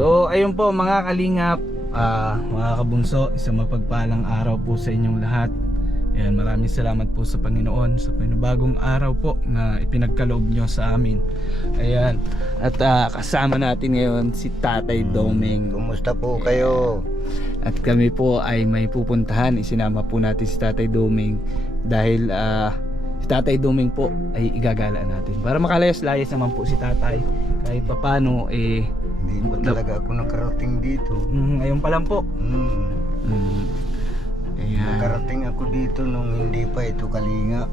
So ayun po mga kalingap, mga kabunso, isang mapagpalang araw po sa inyong lahat. Ayan, maraming salamat po sa Panginoon sa panibagong araw po na ipinagkaloob nyo sa amin. Ayan, at kasama natin ngayon si Tatay Doming. Kumusta po kayo? At kami po ay may pupuntahan. Isinama po natin si Tatay Doming dahil si Tatay Doming po ay igagala natin para makalayas-layas naman po si Tatay. Kahit papano Hindi mo talaga ako nakarating dito. ngayon pa lang po. Ayan. Nakarating ako dito nung hindi pa ito Kalinga.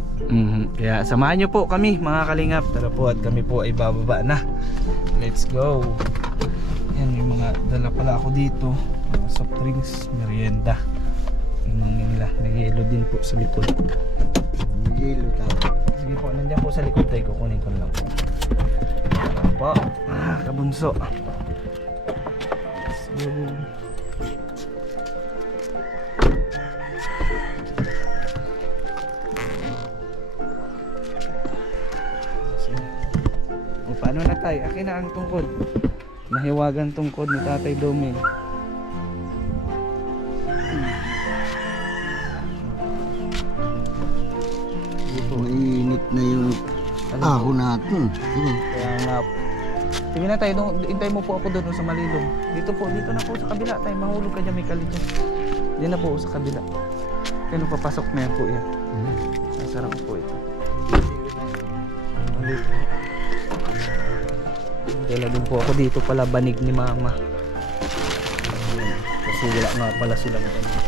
Kaya samahan nyo po kami mga kalingap. Tara po at kami po ay bababa na. Let's go. Ayan, may mga dala pala ako dito, mga soft drinks, merienda. Nila, nag-yelo din po sa likod. Yelo tayo. Sige po, nandiyan po sa likod tayo, kukunin ko lang po. Tara po, kabunso. Let's go. O, paano na tayo? Akin na ang tungkod. Nahiwagan tungkod ni Tatay Doming. Mainit na yung ahon natin. Kaya nga. Sige na tayo, hintay mo po ako doon sa Malilong. Dito na po sa kabila tayo. Mahulog ka dyan, may kalit dyan. Diyan na po sa kabila. Kaya papasok na yan po yan. Masarap po ito. Dala din po ako dito pala, banig ni Mama. Kasi wala nga pala silang ganun.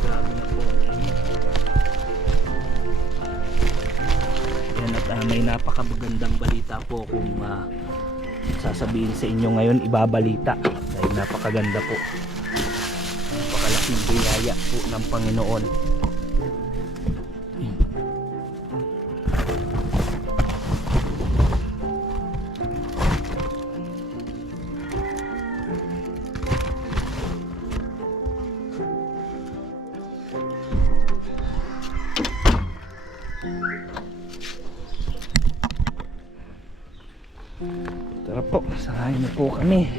Grabe na po. Yan, at may napakagandang balita po kung sasabihin sa inyo ngayon, ibabalita dahil napakaganda po. Napakalaking biyaya po ng Panginoon. Tara po, sakayin na po kami.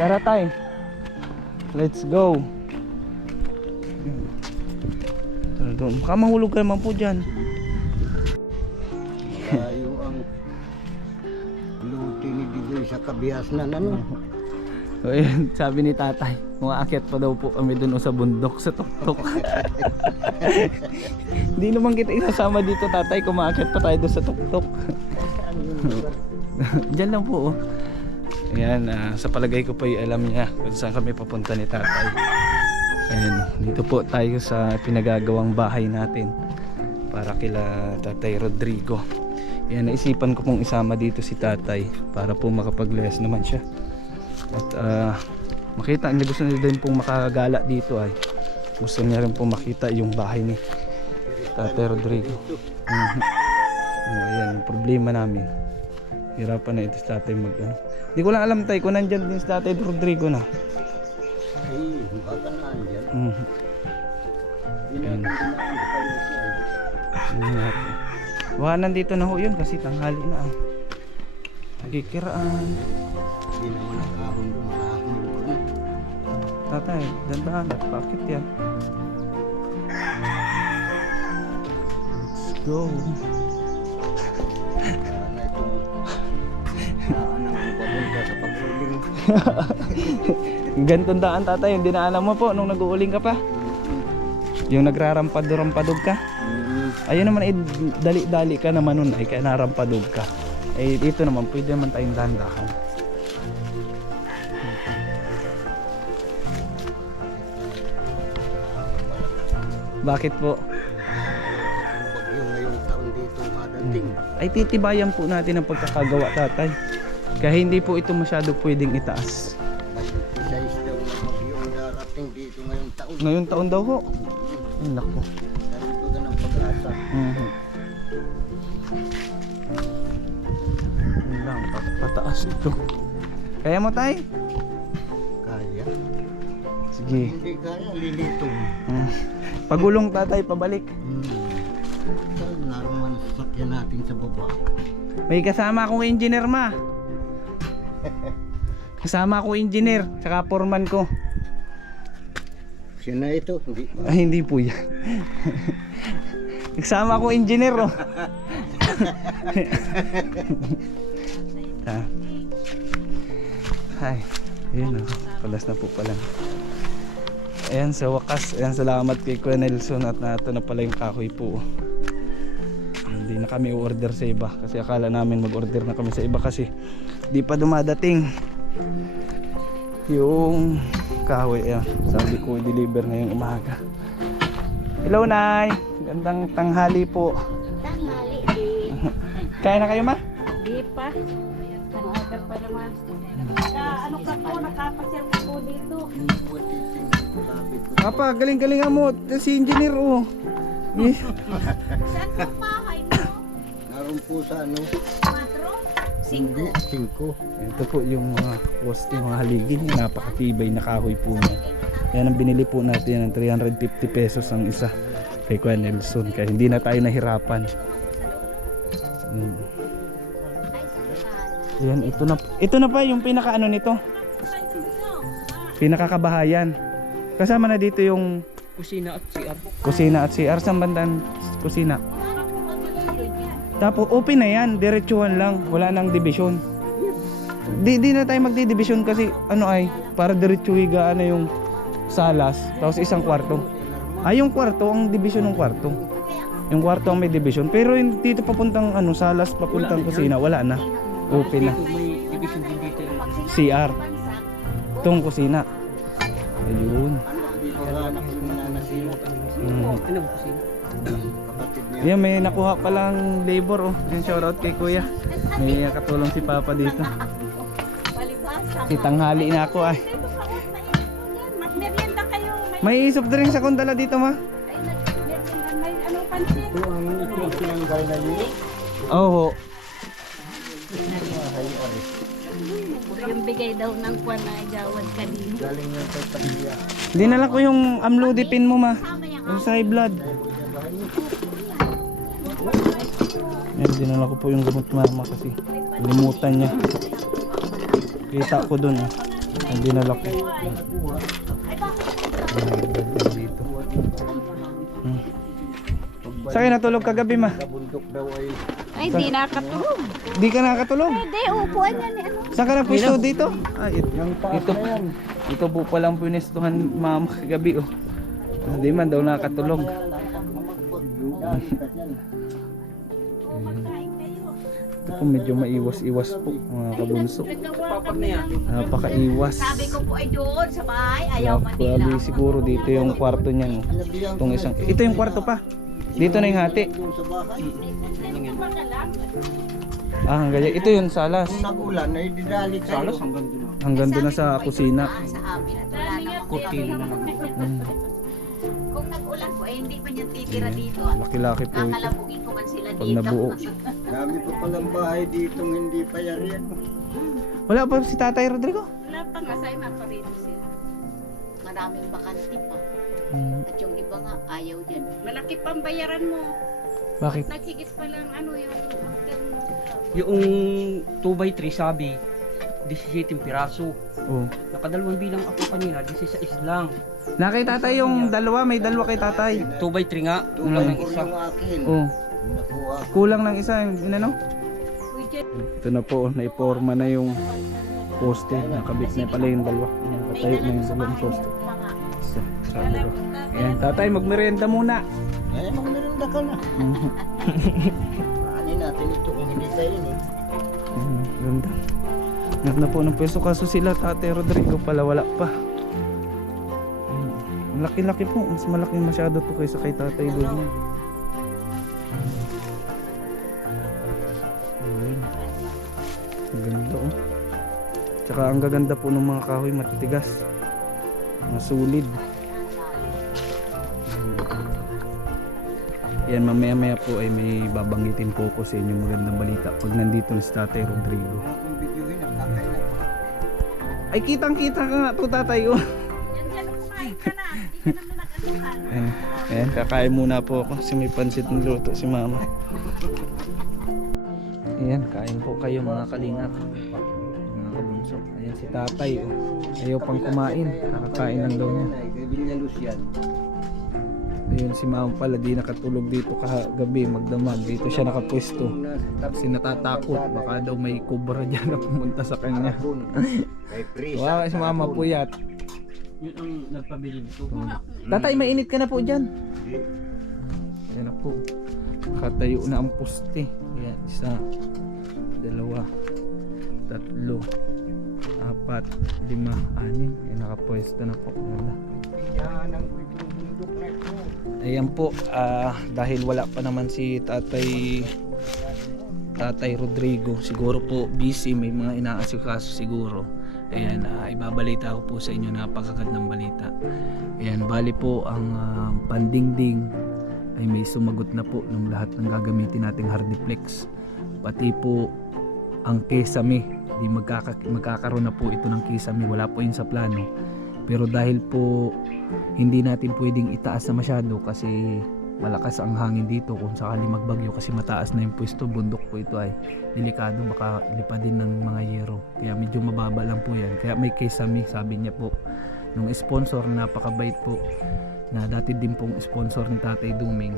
Tara tayo. Let's go. Tara doon. Baka mahulog ka naman po dyan. Tayo ang luti ni Digoy sa kabihas na ano. So, ayun, sabi ni Tatay, umaakyat pa daw po kami doon sa bundok sa tuktok. Hindi naman kita isasama dito, Tatay, kumaakyat pa tayo doon sa tuktok. Diyan lang po. Ayan, sa palagay ko po ay alam niya kung saan kami papunta ni Tatay. Ayan, dito po tayo sa pinagagawang bahay natin para kila Tatay Rodrigo. Ayan, naisipan ko pong isama dito si Tatay para po makapag-layas naman siya. At makita niya, gusto niya din pong makagala dito ay gusto niya rin pong makita yung bahay ni Tatay Rodrigo. Ayan, yung problema namin, hirapan na ito si Tatay mag-ano. Hindi ko lang alam tayo kung nandyan din si Tatay Rodrigo na. Ay, baka na andyan. Ayan. Dinaan ko kayo siya. Baka nandito na ho yun kasi tanghali na. Nagkikiraan. Hindi naman nakahon doon sa akin yung Tatay, dandahan at bakit yan? Let's go. Sana itong daan ang papunta sa pag-uling. Ganitong daan, Tatay, yung dinaanan mo po nung nag-uuling ka pa. Yung nagrarampadog-rampadog ka. Ayun naman, dali-dali ka naman nun ay kaya narampadog ka. Dito naman, pwede naman tayong dandahan. Bakit po? Bagyo ngayong taon dito madating. Ay titibayan po natin ang pagkakagawa, Tatay. Kaya hindi po ito masyado pwedeng itaas. Size daw na bagyo ang darating dito ngayong taon. Ngayong taon daw ho. Ay naku. Dahil ba ng pag-asa? Yun lang, pataas ito. Kaya mo, Tay? Kaya. Sige. Hindi kaya lilitong. Pagulong tatay, pabalik. Naroon man sasakyan natin sa baba. May kasama akong engineer ma. Kasama ako engineer, saka foreman ko. Siya na ito, hindi ba? Ay, hindi po yan. Kasama ako engineer oh. Ah. Ay, yun oh. Palas na po pala. Ayan sa wakas, ayan salamat kay Kuya Nelson at nato na pala yung kahoy po. Hindi na kami order sa iba kasi akala namin mag-order na kami sa iba kasi di pa dumadating yung kahoy. Ayan, sabi ko i-deliver ngayong umaga. Hello Nay, gandang tanghali po. Tanghali di. Kaya na kayo ma? Di pa. Tanghali pa naman. Ano ka po, nakapasyal ka po dito. Papa, galing-galing mo. Si engineer oh. Eh, Saan ang bahay mo? Naroon po sa ano? 4? 5? 5. ito po yung mga poste, mga haligi niya. Napakatibay na kahoy po niya. Yan ang binili po natin ng 350 pesos ang isa kay Kuya Nelson. Kaya hindi na tayo nahirapan. Yan, ito na pa yung pinaka ano nito. Pinakakabahayan. Kasama na dito yung Kusina at CR. kusina at CR. Saan bandang kusina? Tapos open na yan, diretsuhan lang, wala nang division. Di na tayo magdi-division kasi ano ay para diretso higaan na yung salas, tapos isang kwarto. Ay yung kwarto, ang division ng kwarto. Yung kwarto ang may division, pero yung dito papuntang ano salas, papuntang kusina, wala na. Open na. May division din dito. CR. Itong kusina. Ayun. Dito nga anak yung mananasira. Ano kusina? Kapatid niya. Yan, may nakuha palang labor oh. Yung shoutout kay kuya. May katulong si papa dito. Palibasa. Tanghali na ako ay. Dito sa una, magmerienda kayo. May soft drink sa kondala dito ma. May ano pansin. Ito ang ito ang sinanggal na niyo. Oo. Yung bigay daw ng kwan na gawad kanina. Galing niya kay Paglia. Dinala ko yung amlodipin mo ma. Sama yung Yung sa high blood. Yan, dinala ko po yung gamot mama kasi limutan niya. Kita ko dun eh. Ang dinala ko. Dito. Saan kayo natulog kagabi ma? Bundok daw ay Ay, di nakatulog. Di ka nakatulog? Hindi, upuan yan ni ano. Saan ka nagpwesto dito? Ah, yung taas ito, na yan. ito po palang pwinestuhan mama kagabi oh. Hindi man daw nakatulog. Ito po medyo maiwas-iwas po mga kabunso. Papak na yan. Napakaiwas. Sabi ko po ay doon sa bahay, ayaw man nila. Grabe siguro dito yung kwarto niya no. Itong isang, ito yung kwarto pa. Dito na yung hati. Doon sa bahay. Ah, hanggang ito yung salas. Kung nag-ulan ay didali kayo. Salas hanggang doon. Hanggang doon na sa kusina. Sa amin at wala namang Kurtina na lang. Kung nag-ulan po, eh hindi pa niya titira dito. Laki-laki po ito. Kakalabugin ko man sila Pag dito. nabuo. Dami pa palang bahay dito hindi pa yariyan. Wala pa si Tatay Rodrigo? Wala pa nga, sa'yo maparito sila. Maraming bakante pa. Hmm, At yung iba nga, ayaw dyan. Malaki pang bayaran mo. bakit? Naghigit pa lang ano yung hotel mo. Yung 2x3 sabi, 17 piraso. Oh. Nakadalawang bilang ako kanina, 16 lang. Nakay Tatay yung dalawa, may dalawa kay Tatay. 2x3 nga, kulang ng isa. Yung akin. Oh. Nakuha. Kulang ng isa, inano? Uy, dyan. Ito na po, naiporma na yung poste. Nakabit na pala yung dalawa. Nakatayo na yung dalawang poste. Isa, sabi ko. Ayan, Tatay, magmerienda muna. Eh, magmeronda ka na. Ano natin ito kung hindi kayo eh. Ganda. Nag na po ng peso kaso sila Tate Rodrigo pala wala pa. Ayun. Ang laki-laki po. Mas malaki masyado to kaysa kay Tatay doon. Ayun. Ang ganda oh. Tsaka ang gaganda po ng mga kahoy matitigas. Mga solid. Yan, mamaya-maya po ay may babanggitin po ko sa inyong magandang balita pag nandito na si Tatay Rodrigo. Kung videoin, nakakailan. Ay, kitang-kita ka nga po, Tatay. Oh. Yan, dyan, kumain ka na. Hindi ka naman Ayan, kakain muna po ako kasi may pansit ng luto si mama. Ayan, kain po kayo mga kalingap. Mga kabunso. Ayan si tatay. Oh. Ayaw pang kumain. Nakakain lang daw niya. Ayun si mama pala di nakatulog dito kagabi magdamag. Dito siya nakapwesto. Kasi natatakot. Baka daw may cobra dyan na pumunta sa kanya. Wow, si mama puyat. Yun ang nagpabili nito. Tatay, mainit ka na po dyan. Ayan na po. Nakatayo na ang poste. Ayan, 1, 2, 3, 4, 5, 6. Ayan, nakapwesto na po. Ayan po, dahil wala pa naman si Tatay Rodrigo, siguro po busy, may mga inaasikaso siguro. Ayan, ibabalita ko po sa inyo napakagad ng balita. Ayan, bali po ang pandingding ay may sumagot na po ng lahat ng gagamitin nating hardiplex. Pati po ang kesame, di magkakaroon na po ito ng kesame, wala po yun sa plano. Pero dahil po hindi natin pwedeng itaas na masyado kasi malakas ang hangin dito kung sakali magbagyo kasi mataas na yung pwesto, bundok po ito ay delikado, baka lipad din ng mga yero, kaya medyo mababa lang po yan, kaya may kesame. Sabi niya po nung sponsor, napakabait po, na dati din pong sponsor ni Tatay Duming,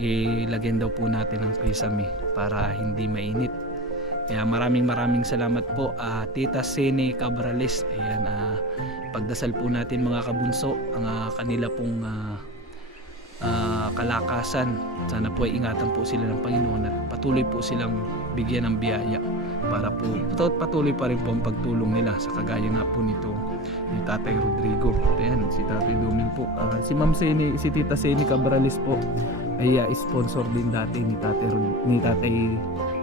ilagyan daw po natin ng kesame para hindi mainit. Kaya maraming salamat po Tita Sene Cabrales. Ayan, pagdasal po natin mga kabunso ang kanila pong kalakasan. Sana po ay ingatan po sila ng Panginoon at patuloy po silang bigyan ng biyaya para po patuloy pa rin po ang pagtulong nila sa kagaya nga po nito ni Tatay Rodrigo. Ayan, si Tatay Duming po. Si Ma'am Sene, si Tita Sene Cabrales po ay sponsor din dati ni Tatay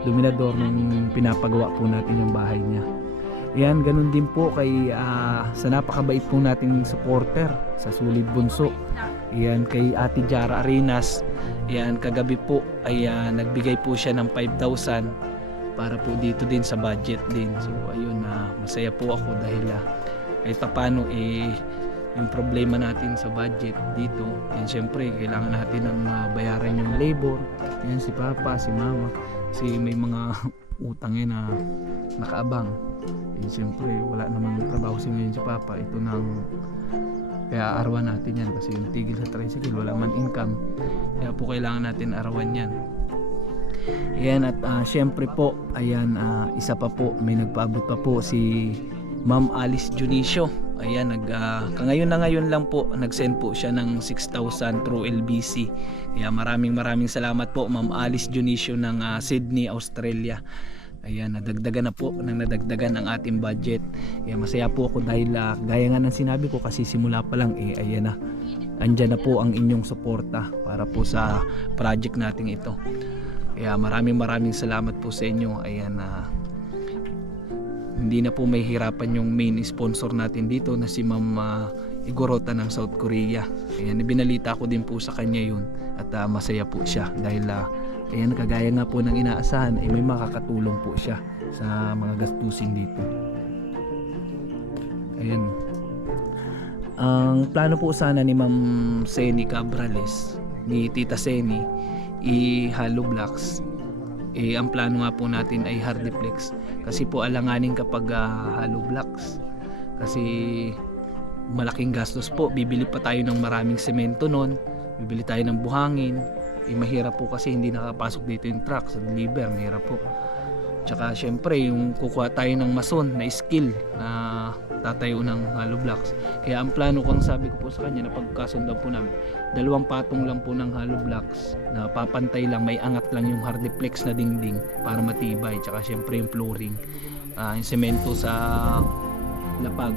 Dominador nung pinapagawa po natin yung bahay niya. Ayan, ganun din po kay sa napakabait po nating supporter sa Sulid Bunso. Ayan, kay Ate Jara Arenas. Ayan, kagabi po ay nagbigay po siya ng 5,000 para po dito din sa budget din. So ayun, masaya po ako dahil kahit paano yung problema natin sa budget dito, yan syempre kailangan natin ng bayaran yung labor. Yan si Papa, si Mama, kasi may mga utang yan na nakaabang. Yan syempre wala namang trabaho ngayon si Papa, ito nang kaya arawan natin yan kasi yung tigil sa tricycle, wala man income, kaya po kailangan natin arawan yan. Ayan, at syempre po, ayan, isa pa po, may nagpaabot pa po si Ma'am Alice Junicio. Ayan, ngayon lang po nag-send po siya ng 6,000 through LBC. Kaya maraming salamat po Ma'am Alice Junicio ng Sydney, Australia. Ayan, nadagdagan ang ating budget. Kaya masaya po ako dahil gaya nga ng sinabi ko kasi simula pa lang ayan na. Andyan na po ang inyong suporta para po sa project nating ito. Kaya maraming salamat po sa inyo. Ayan, hindi na po may hirapan yung main sponsor natin dito na si Ma'am Igorota ng South Korea. Ayan, binalita ko din po sa kanya yun at masaya po siya dahil ayan, kagaya nga po ng inaasahan may makakatulong po siya sa mga gastusin dito. Ayan, ang plano po sana ni Ma'am Seni Cabrales, ni Tita Seni, i-hollow blocks. Ang plano nga po natin ay hardiplex kasi po alanganin kapag hollow blocks kasi malaking gastos po, bibili pa tayo ng maraming semento nun, bibili tayo ng buhangin, mahirap po kasi hindi nakapasok dito yung truck sa deliver, mahirap po. Tsaka syempre yung kukuha tayo ng mason na skill na tatayo ng hollow blocks. Kaya ang plano ko, ang sabi ko po sa kanya na pagkasundan po namin, 2 patong lang po ng hollow blocks na papantay lang, may angat lang yung hardiplex na dingding para matibay. Tsaka syempre yung flooring, yung semento sa lapag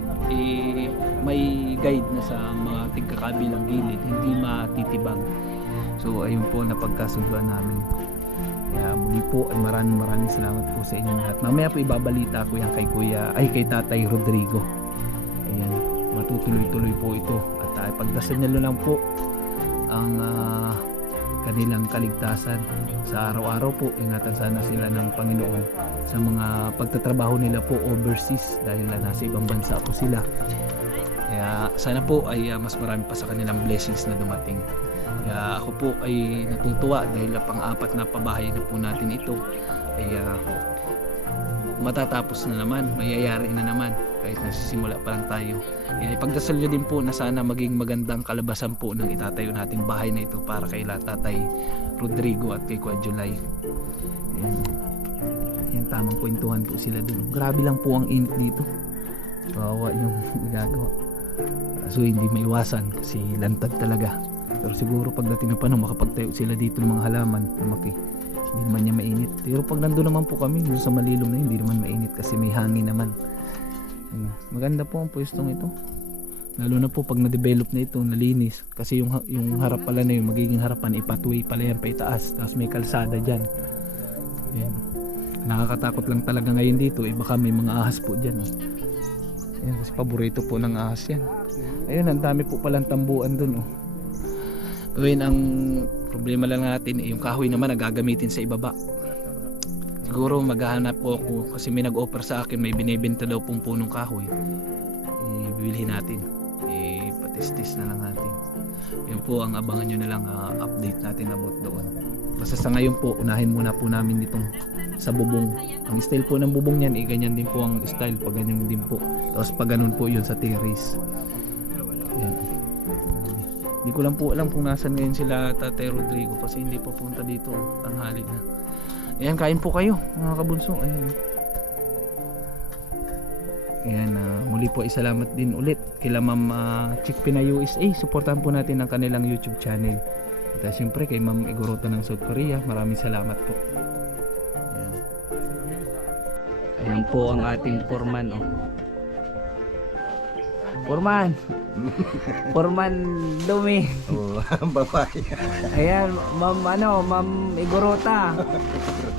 may guide na sa mga tigkakabilang gilid, hindi matitibag. So ayun po na pagkasunduan namin. Kaya muli po ay maraming salamat po sa inyo lahat. Mamaya po ibabalita ko yan kay Tatay Rodrigo. Ayan, matutuloy-tuloy po ito at pagdasal nyo lang po ang kanilang kaligtasan sa araw-araw po. Ingatan sana sila ng Panginoon sa mga pagtatrabaho nila po overseas dahil nasa ibang bansa po sila. Kaya Kaya sana po ay mas marami pa sa kanilang blessings na dumating. Kaya ako po ay natutuwa dahil pang-apat na pabahay na po natin ito ay matatapos na naman, mayayari na naman kahit nasisimula pa lang tayo. Kaya ipagdasal nyo din po na sana maging magandang kalabasan po ng itatayo nating bahay na ito para kay Tatay Rodrigo at kay Kuya July. Yan, tamang kwentuhan po sila dun. Grabe lang po ang init dito. Kawawa yung nagagawa. So hindi maiwasan kasi lantad talaga. Pero siguro pagdating na panahon makapagtayo sila dito ng mga halaman lumaki, hindi naman niya mainit. Pero pag nandun naman po kami doon sa malilom na yun, hindi naman mainit kasi may hangin naman. Maganda po ang pwestong ito. Lalo na po pag na-develop na ito, nalinis. Kasi yung harap pala na yun, magiging harapan, ipatway pala yan pa itaas. Tapos may kalsada dyan. Yan. Nakakatakot lang talaga ngayon dito. Baka may mga ahas po dyan. Yan, kasi paborito po ng ahas yan. Ayun, ang dami po palang tambuan dun. Ngayon ang problema lang natin yung kahoy naman na gagamitin sa ibaba. Siguro maghahanap po ako kasi may nag-offer sa akin, may binibenta daw pong punong kahoy. Bibilhin natin. Patistis na lang natin. Yun po ang abangan nyo na lang, update natin about doon. Basta sa ngayon po, unahin muna po namin itong sa bubong. Ang style po ng bubong yan, ganyan din po ang style, pag ganyan din po. Tapos pag ganun po yun sa terrace. Yan. Hindi ko lang po alam kung nasan ngayon sila Tatay Rodrigo kasi hindi pa punta dito, tanghali na. Ayan, kain po kayo mga kabunso. Ayan, muli po ay salamat din ulit kila Ma'am Chick Pinay USA. Suportahan po natin ang kanilang YouTube channel. At siyempre kay Ma'am Igorota ng South Korea, maraming salamat po. Ayan, ayan po ang ating foreman. Foreman Dumi. Oh, babae. Ayan, Ma'am Igorota.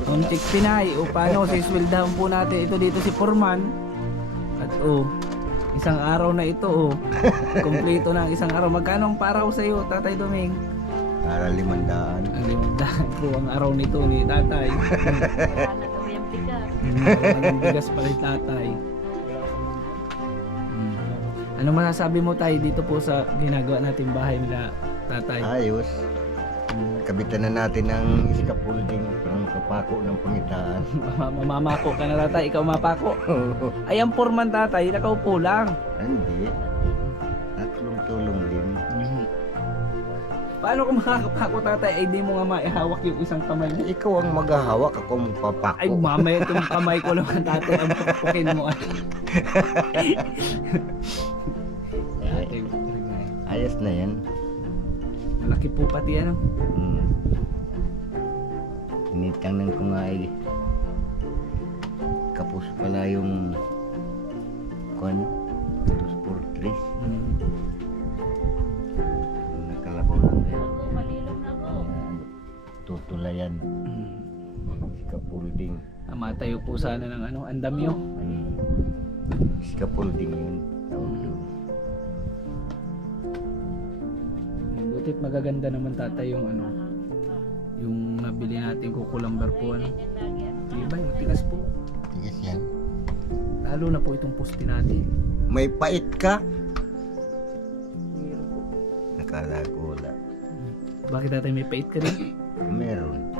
Ma'am Chick Pinay. O paano, sisweldahan po natin ito dito si Foreman. At isang araw na ito kumpleto na ang isang araw. Magkano ang paraw sa iyo, Tatay Doming? Para 500. Ang 500 po ang araw nito ni Tatay. Wala na daw yung bigas. Ang bigas pala ni Tatay. Ano masasabi mo tayo dito po sa ginagawa nating bahay nila Tatay? Ayos. Kabitan na natin ng scaffolding ng kapako ng pangitaan. Mamamako ka na Tatay, ikaw mapako. Ay ang foreman Tatay, nakaupo lang. Hindi. Tatlong tulong din. Paano kung makakapako Tatay, ay di mo nga maihawak yung isang kamay mo? Ikaw ang maghahawak, ako magpapako. Ay mamaya itong kamay ko naman Tatay, ang papapukin mo. Ayos na yan. Malaki po pati ano. Initangnan ko nga ay kapos pala yung kwan, 2 4 3. Nakalabaw lang kayo. Malilom na po. Tutulayan. Scaffolding. Matayo po sana ng andamyo. Scaffolding yun. Tawag doon. Butit magaganda naman Tatay yung yung nabili natin kukulambar po Diba, matigas po. Yes yan. Lalo na po itong poste natin. May pait ka? Meron po. Nakala ko wala. Bakit Tatay may pait ka rin? Meron.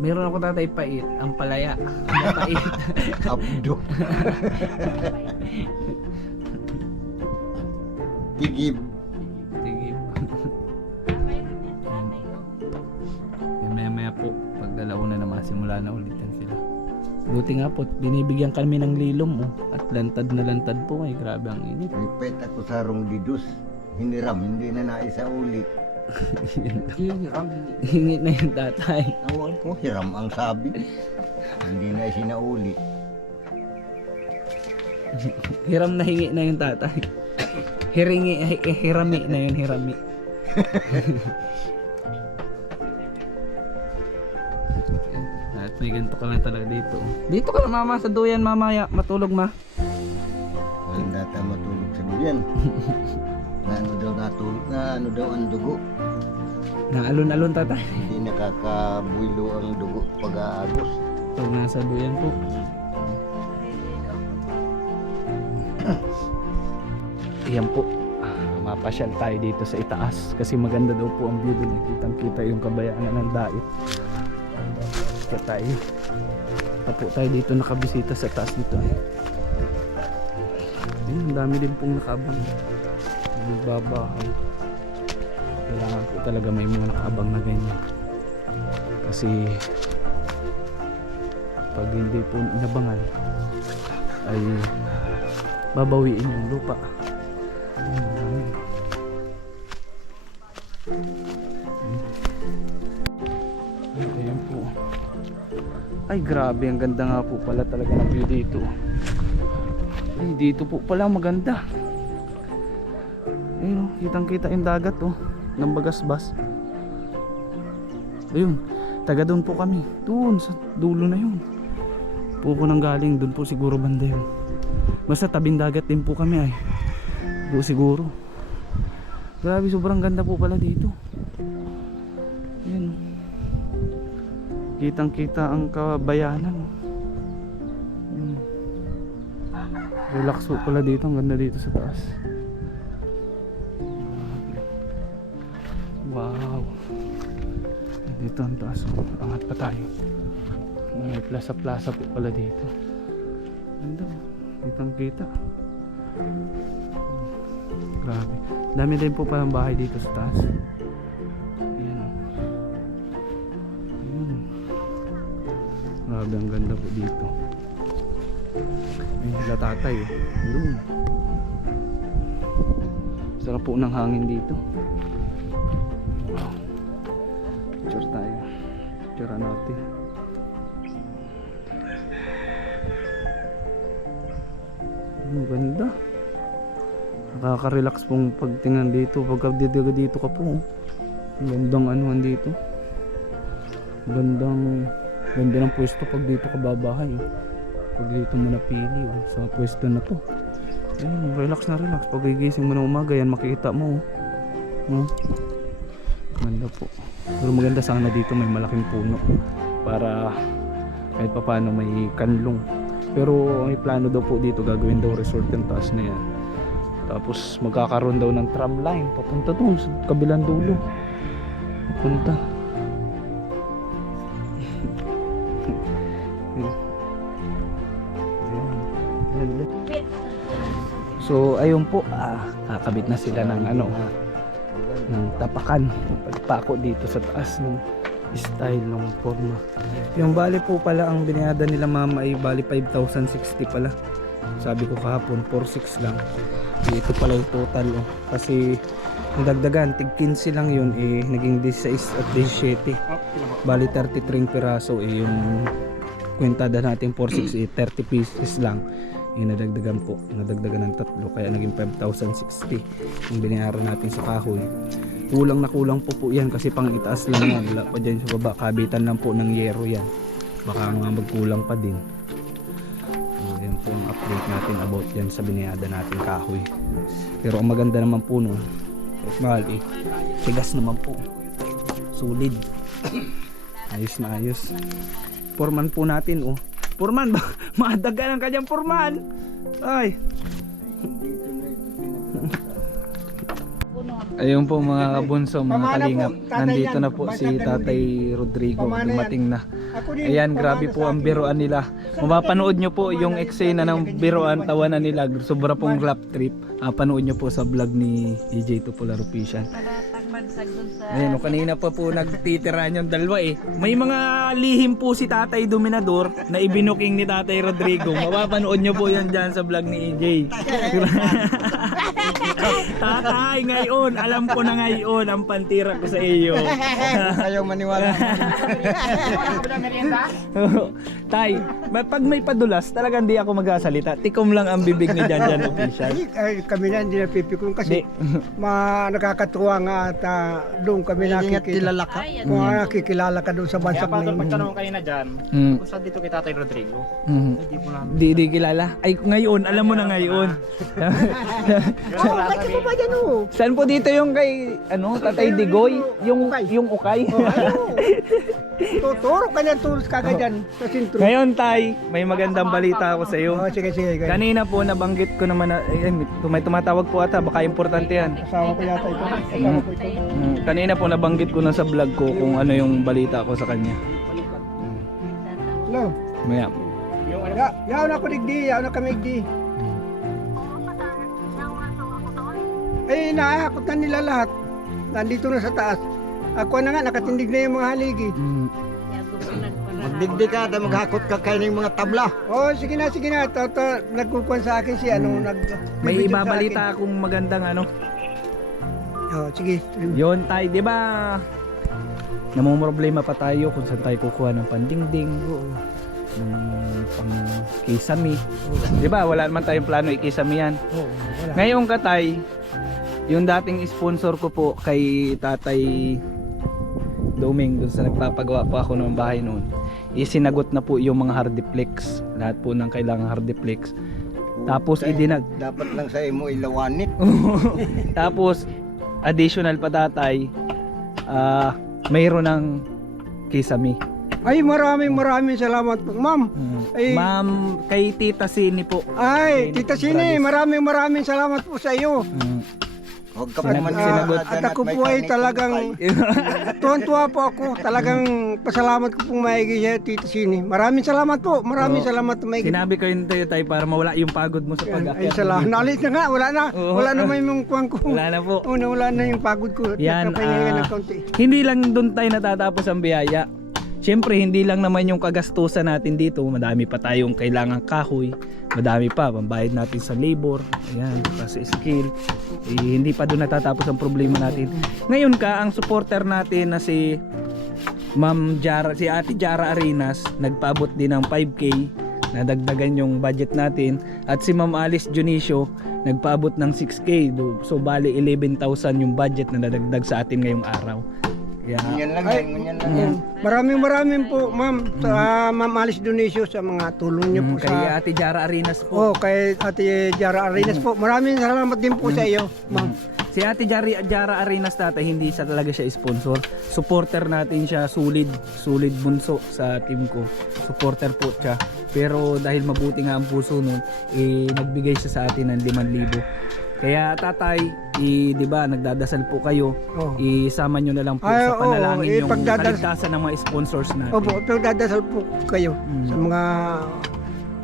Meron ako Tatay pait, ang palaya. Ang pait. Abdo. Tigib. Sige. Maya po, pag dalauna na masimula na ulit yan sila. Buti nga po, binibigyan kami ng lilom at lantad na lantad po grabe ang init. May pait ako sa rong didus. Hiniram, hindi na naisa uli. Hingi na yung Tatay. Awan ko, hiram ang sabi. Hindi na sinauli. Hiram na hingi na yung Tatay. Hirami na yun, hirami. At may ganito ka lang talaga dito. Dito ka na mama sa duyan mamaya, matulog ma. Walang data matulog sa duyan. Na ano daw ang dugo. Naalon-alon Tatay. Hindi nakakabuilo ang dugo pag-aagos. Pag nasa duyan po. Ayan po. mapasyal tayo dito sa itaas kasi maganda daw po ang view doon. Kitang kita yung kabayanan ng Dait. Kaya tayo tapo tayo dito, nakabisita sa taas dito. Ayun, ang dami din pong nakabang nagbabahay. Kailangan po talaga may mga nakabang na ganyan kasi pag hindi po inabangan ay babawiin yung lupa. Ayan po. Ay grabe, ang ganda nga po pala talaga ng view dito. Ay dito po pala maganda. Ayun, kitang kita yung dagat oh, ng Bagasbas. Ayun, taga doon po kami. Doon sa dulo na yun po ko nang galing, doon po siguro banda yun. Basta tabing dagat din po kami ay. Doon siguro. Grabe, sobrang ganda po pala dito. Ayun. Kitang kita ang kabayanan. Ayun. Relax po pala dito, ang ganda dito sa taas. Wow. Dito ang taas. Angat pa tayo. May plaza-plaza po pala dito. Ganda. Kitang kita. Grabe. Dami din po palang bahay dito sa taas. Ayan. Ayan. Grabe, ang ganda po dito. Ayun sila tatay. Doon. Sarap po ng hangin dito. Wow. Picture tayo. Picture natin. Ang ganda. Nakaka-relax pong pagtingnan dito. Pagka dito ka po. Ang gandang anuhan dito. Ganda ng pwesto pag dito ka babahay. Pag dito mo napili sa pwesto na to. Ayun, relax na relax. Pag gigising mo na umaga yan, makikita mo. Ganda po. Pero maganda sana dito may malaking puno. Para kahit pa paano may kanlong. Pero may plano daw po dito, gagawin daw resort yung taas na yan. Tapos magkakaroon daw ng tram line papunta doon sa kabilang dulo. Papunta. So ayun po, kakabit na sila ng ng tapakan, pagpako dito sa taas ng style ng forma. Yung bali po pala ang binayada nila mama ay bali 5,060 pala. Sabi ko kahapon 4,600 lang. Ito pala yung total kasi ang dagdagan tig 15 lang yun naging 16 at 17. Bali 33 piraso yung kwentada natin 4,600 30 pieces lang. Nadagdagan po, nadagdagan ng 3 kaya naging 5,060 yung binayaran natin sa kahoy. Kulang na kulang po yan kasi pang itaas lang yan, wala pa dyan sa baba, kabitan lang po ng yero yan, baka nga magkulang pa din. Yan po ang update natin about yan sa binayada natin kahoy. Pero ang maganda naman po nun, mahal tigas naman po, solid. Ayos na ayos. Foreman po natin Foreman, madaga ng kanyang foreman. Ay. Ayun po mga kabunso, mga kalingap. Nandito na po si Tatay Rodrigo, dumating na. Ayan, grabe po ang biruan nila. Mapapanood nyo po yung eksena ng biruan, tawanan nila. Sobra pong rap trip. Panood nyo po sa vlog ni DJ Tupular Official. Ayan, kanina pa po nagtitiran yung dalawa May mga lihim po si Tatay Dominador na ibinuking ni Tatay Rodrigo. Mapapanood nyo po yan dyan sa vlog ni EJ. Tatay, ngayon, alam ko na ngayon ang pantira ko sa iyo. Ayaw maniwala. Tay, pag may padulas, talagang di ako magsasalita. Tikom lang ang bibig ni Janjan Official. Ay, kami na hindi napipikon kasi nakakatuwa nga at doon kami nakikilala ka. Nakikilala ka doon sa bansang Kaya na pagtanong kayo na dyan, kung saan dito kay Tatay Rodrigo? Hindi mo lang. Di kilala. Ay, ngayon, alam mo na ngayon. Oo, kasi pa ba dyan Saan po dito yung kay Tatay Digoy? Yung ukay. Tuturo ka niyan, turos ka dyan sa sintro. Ngayon tay, may magandang balita ako sa iyo. Oh, sige. Ganyan. Kanina po nabanggit ko naman na may tumatawag po ata, baka importante yan. Asawa ko yata ito. Asawa ko ito. Kanina po nabanggit ko na sa vlog ko kung ano yung balita ko sa kanya. Hello. Maya. Yaw na ako digdi, yaw na kami digdi. Eh, nakakot na nila lahat. Nandito na sa taas. Ako na nga, nakatindig na yung mga haligi. Magdigdi ka, dahil maghakot ka kayo ng mga tabla. Oh, sige na. Nagkukuhan sa akin si May nagbibidyo sa ibabalita akin. akong magandang ano. Oh, sige. Yon tay, 'di ba? Namumroblema pa tayo kung saan tayo kukuha ng pandingding. Ng pang kisame. 'Di ba? Wala naman tayong plano ikisame yan. Oh, wala. Ngayon katay, yung dating sponsor ko po kay Tatay Doming doon sa nagpapagawa po ako ng bahay noon, isinagot na po yung mga hardiplex, lahat po ng kailangang hardiplex. Tapos Dapat lang sa imo ilawanit. tapos additional pa tatay, mayroon ng kisame. Ay, maraming salamat po, ma'am. Ay. Ma'am, kay Tita Sini po. Ay, Tita Sini, maraming salamat po sa iyo. Huwag ka Sinagot- pa man sinagot. At ako po ay talagang tuwan-tuwa po ako. Talagang pasalamat ko pong maigi siya, Tita Sini. Maraming salamat po. Salamat po maigi. Sinabi ko yun tayo tay para mawala yung pagod mo sa Ay, pag-akyat. salamat. Nalit na nga, wala na. Oo. Wala na may yung kuwang ko. Wala na po. Wala na yung pagod ko. Yan, Nakapahinga ng kaunti. hindi lang doon tayo natatapos ang biyaya. Siyempre, hindi lang naman yung kagastusan natin dito. Madami pa tayong kailangang kahoy. Madami pa, pambayad natin sa labor. Ayan, sa skill. Hindi pa doon natatapos ang problema natin. Ngayon ang supporter natin na si Ma'am Jara, si Ate Jara Arenas, nagpaabot din ng 5K. Nadagdagan yung budget natin. At si Ma'am Alice Junicio, nagpaabot ng 6K. So, bali 11,000 yung budget na nadagdag sa atin ngayong araw. Yeah. Ganyan lang yan. Maraming po, ma'am. Sa Ma'am Alice Dionisio sa mga tulong niyo po Kay sa... Ate Jara Arenas po. Oh, kay Ate Jara Arenas po. Maraming salamat din po sa iyo, ma'am. Si Ate Jara Arenas tatay, hindi sa talaga siya sponsor. Supporter natin siya, solid bunso sa team ko. Supporter po siya. Pero dahil mabuti nga ang puso nun, nagbigay siya sa atin ng 5,000. Kaya tatay, di ba, nagdadasal po kayo. Oh. Isama nyo na lang po Ay, sa oo, panalangin yung ipagdadasal- kaligtasan ng mga sponsors natin. Opo, pagdadasal po kayo sa mga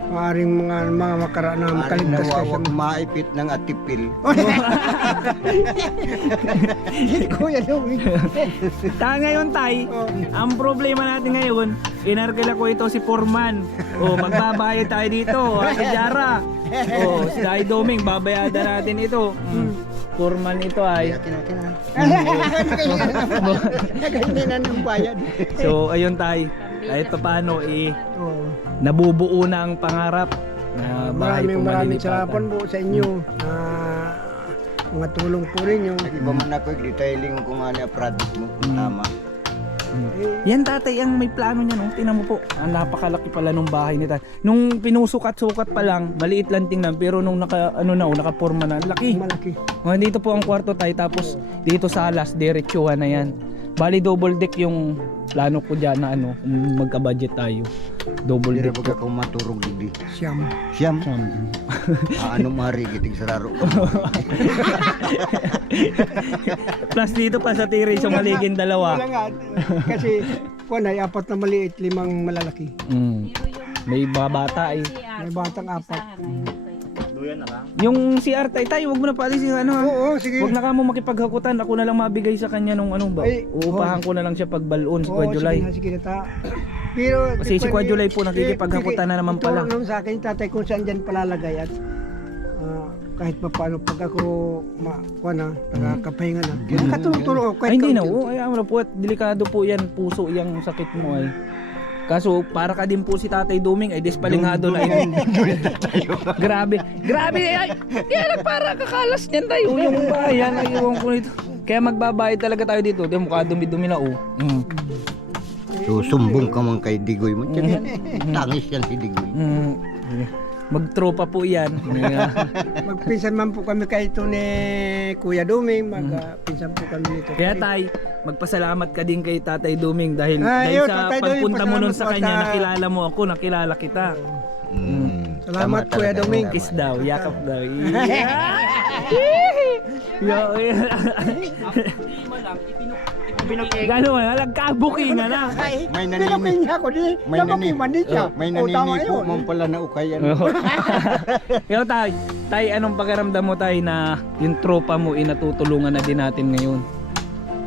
maaring mga makaraan na makaligtas kayo sa Nawawag mga... maipit ng atipil. Kuya Louie. Ngayon tay, ang problema natin ngayon, inarkila ko ito si Foreman. Magbabayad tayo dito, Ate Jara. Si Tay Doming, babayadan natin ito. Foreman ito ay. Ganyan na ng bayad. So ayun tay, kahit paano Oh. nabubuo na ang pangarap na bahay po Maraming malilipatan. salamat po sa inyo na mga tulong po ninyo. Iba man ako, detailing kung ano yung project mo. Tama. Yan tatay, ang may plano niya no. Tingnan mo po, ang napakalaki pala nung bahay nito. Nung pinusukat-sukat pa lang, maliit lang tingnan, pero nung nakaporma na, ang laki. Malaki. Dito po ang kwarto tay, tapos dito sa alas, diretsuhan na yan. Bali double deck yung plano ko dyan na kung magka-budget tayo. Double Hindi deck. pag ako maturog digdi. Siyam. Siyam. Ano marigiting sa raro. Plus dito pa sa tiris yung maligin dalawa. Wala nga. Kasi kuwan ay 4 na maliit, 5 malalaki. May mga bata eh. May batang 4. Duyan na lang. Yung CR tayo, wag mo na paalisin ha. Oo, sige. Wag na ka mo makipaghakutan, ako na lang mabigay sa kanya nung ba. Ay, Uupahan ko na lang siya pag balon sa Oo, July. sige na ta. Pero Kasi si Kuya July po nakikipaghakutan na naman pala. Ituro sa akin tatay kung saan dyan palalagay at kahit pa paano pag ako nakakapahinga na. Nakatulong-tulong ako kahit Ay hindi na, kaunti-unti. ay ano po, at delikado po yan, puso yung sakit mo ay. Kaso para ka din po si Tatay Doming ay despalingado na yun. Grabe ay yan para kakalas niyan tayo yung bayan ay iwan ko nito. Kaya magbabayad talaga tayo dito, di mukha dumi-dumi na So, sumbong ka man kay Digoy mo. Tangis yan si Digoy. Magtropa po yan. Magpinsan man po kami kay ito ni Kuya Duming, magpinsan po kami nito. Kaya tay, magpasalamat ka din kay Tatay Duming dahil, Ayun, sa Tatay Duming, pagpunta mo nun sa pasalamat kanya, po sa- nakilala mo ako, nakilala kita. Salamat, Tama Kuya talaga, Duming. tama. Kiss daw, yakap daw. Gano'n nga, nagkabuking na na. May Pinakin niya ako, di, May nabaking man din siya. may O, tama nanini po yun. man pala na ukayan. Ikaw tay, anong pakiramdam mo tay na yung tropa mo inatutulungan na din natin ngayon?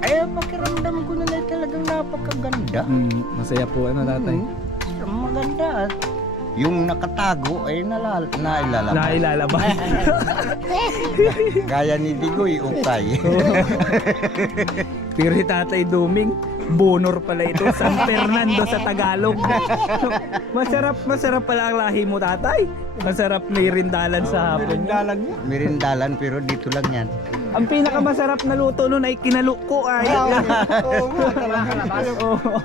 Ay, pakiramdam ko na talagang napakaganda. Masaya po ano tatay? Maganda at yung nakatago ay nailalabas. Nailalabas. Gaya ni Digoy, ukay. Pero si Tatay Duming, bonor pala ito, San Fernando sa Tagalog. Masarap pala ang lahi mo tatay. Masarap na irindalan sa hapon. Dalag niya. Mirindalan pero dito lang yan. Ang pinakamasarap na luto nun ay kinaluko ay. Oo nga, talaga. Oo.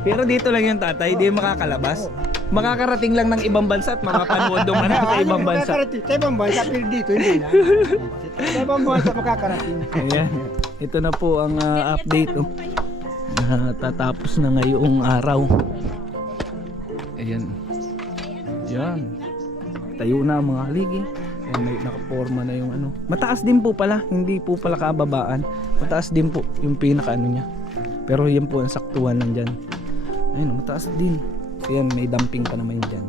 Pero dito lang yung tatay, di makakalabas. Makakarating lang ng ibang bansa at makapanood doon man sa ibang bansa. Makakarating. Sa ibang bansa, pero dito hindi na. Sa ibang bansa makakarating. Ayan. Ito na po ang update. Oh. Tatapos na ngayong araw. Ayan. Yan. Tayo na ang mga haligi. Ayan, may nakaporma na yung ano. Mataas din po pala. Hindi po pala kababaan. Mataas din po yung pinaka ano niya. Pero yan po ang saktuhan nandyan. Ayun, mataas din. Ayan, may dumping pa naman dyan.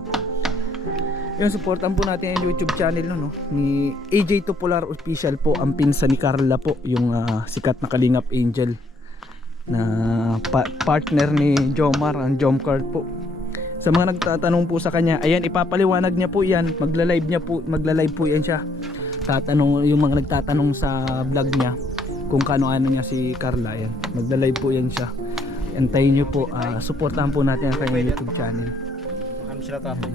Yun, supportan po natin yung YouTube channel no, ni AJ Tupular Official po, ang pinsan ni Carla po, yung sikat na Kalingap Angel na partner ni Jomar, ang Jomcard po. Sa mga nagtatanong po sa kanya, ayan, ipapaliwanag niya po yan, magla-live po yan siya. Tatanong yung mga nagtatanong sa vlog niya kung kano-ano niya si Carla, ayan, magla-live po yan siya. Antayin niyo po, supportahan po natin ang kanyang YouTube channel. Ano sila tatay?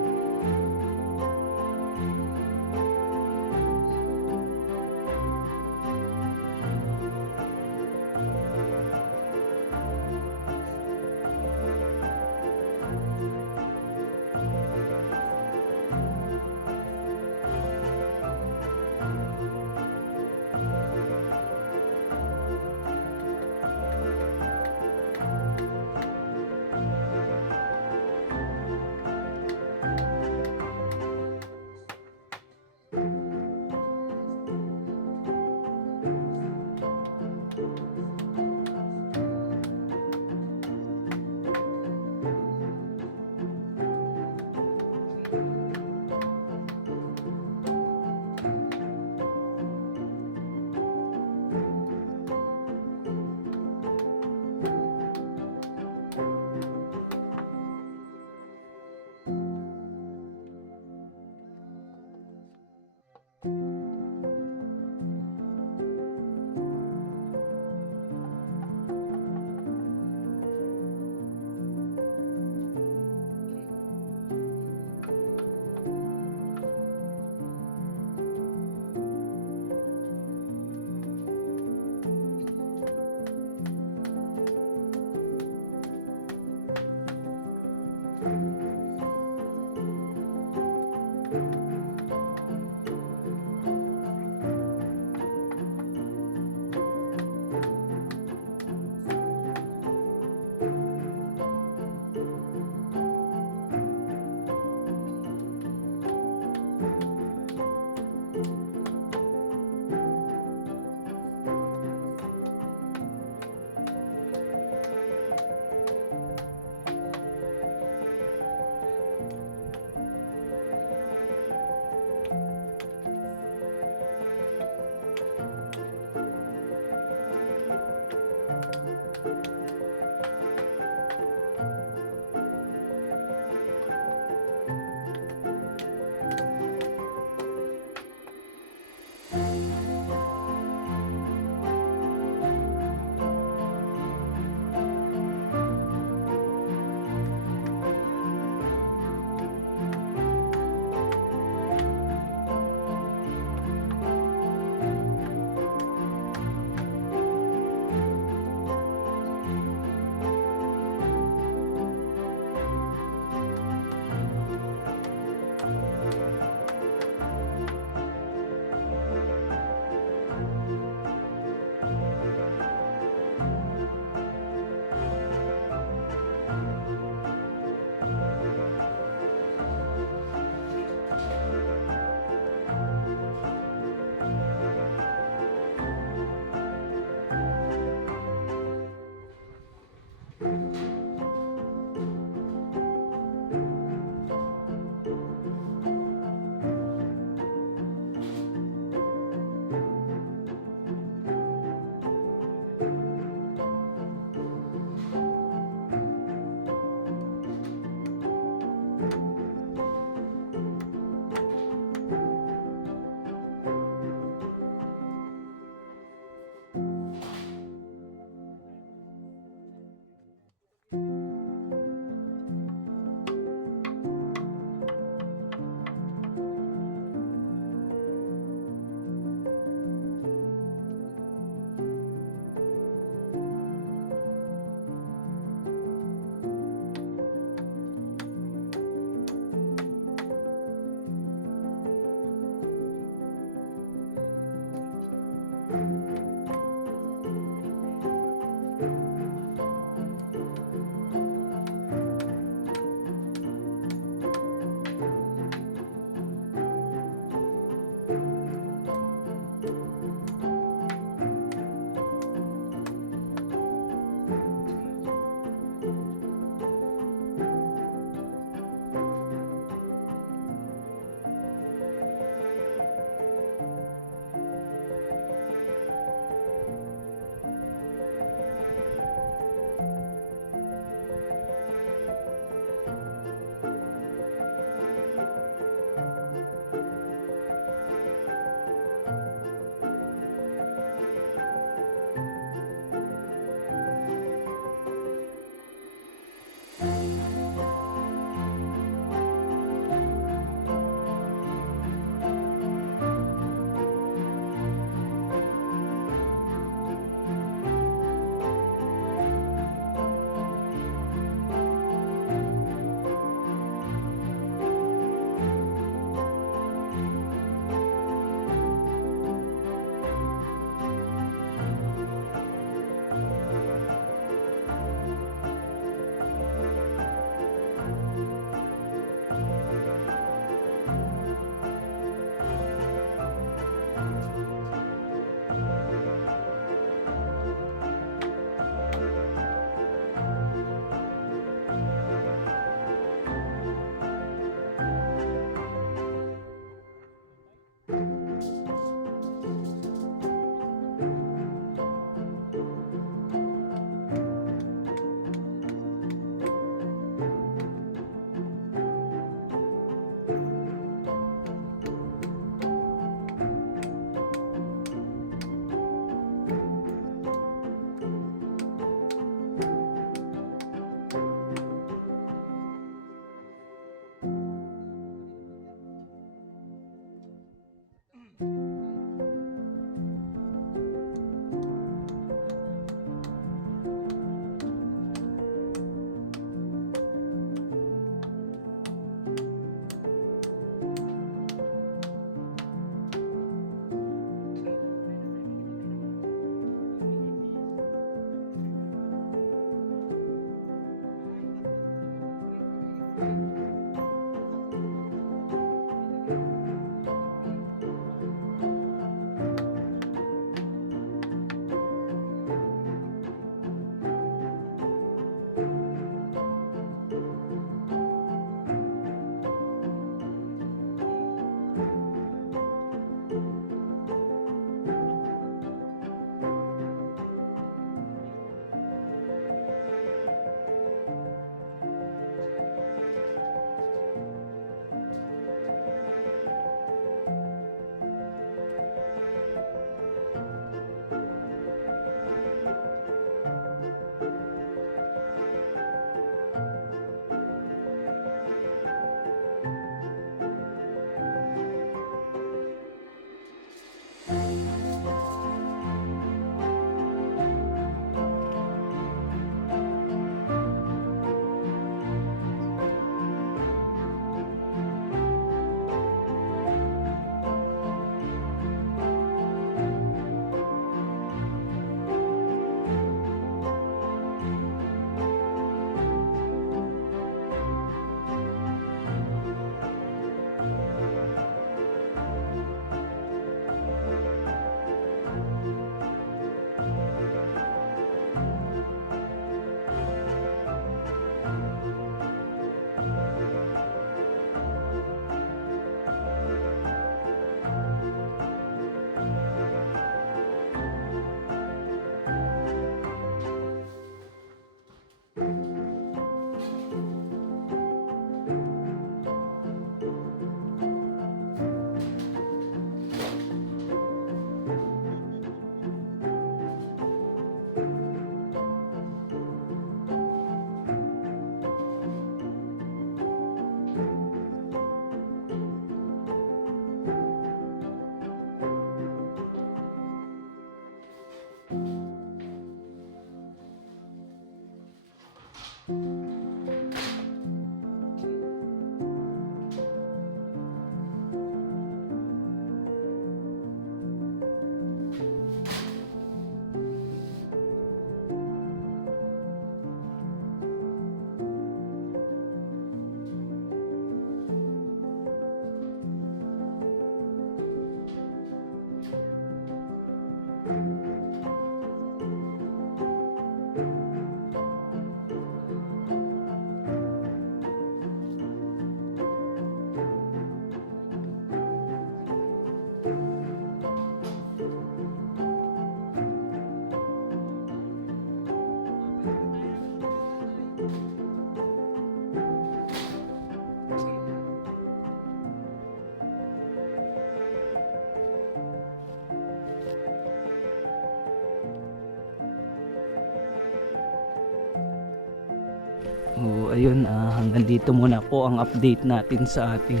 Oh, ayun, hanggang dito muna po ang update natin sa ating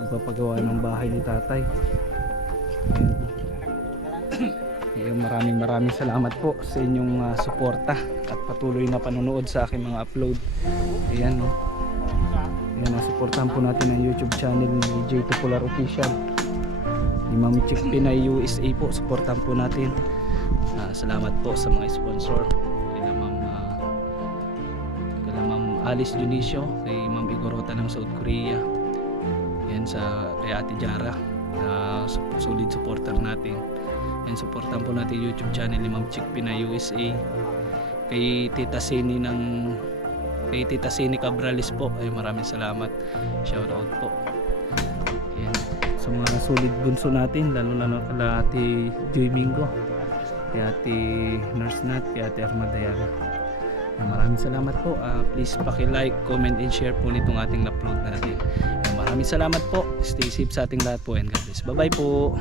magpapagawa ng bahay ni tatay. Ayun, maraming salamat po sa inyong suporta at patuloy na panonood sa aking mga upload. Ayan, no. Ayan, suportahan po natin ang YouTube channel ni J Tupular Official, ni Ma'am Chick Pinay USA po. Suportahan po natin. Salamat po sa mga sponsor, kila Ma'am Alice Dionisio, kay Ma'am Igorota ng South Korea, yan, kay Ate Jara, solid supporter natin. Yan, supportan po natin YouTube channel ni Ma'am Chick Pinay USA, kay Tita Sini Cabrales po. Ay, maraming salamat, shout out po. Yan, sa mga solid bunso natin, lalo na kala Ate Joy Mingo, kay Ate Nurse Nat, kay Ate Armadayana. Maraming salamat po. Please paki-like, comment and share po nitong ating upload natin. Maraming salamat po. Stay safe sa ating lahat po, and God bless. Bye bye po.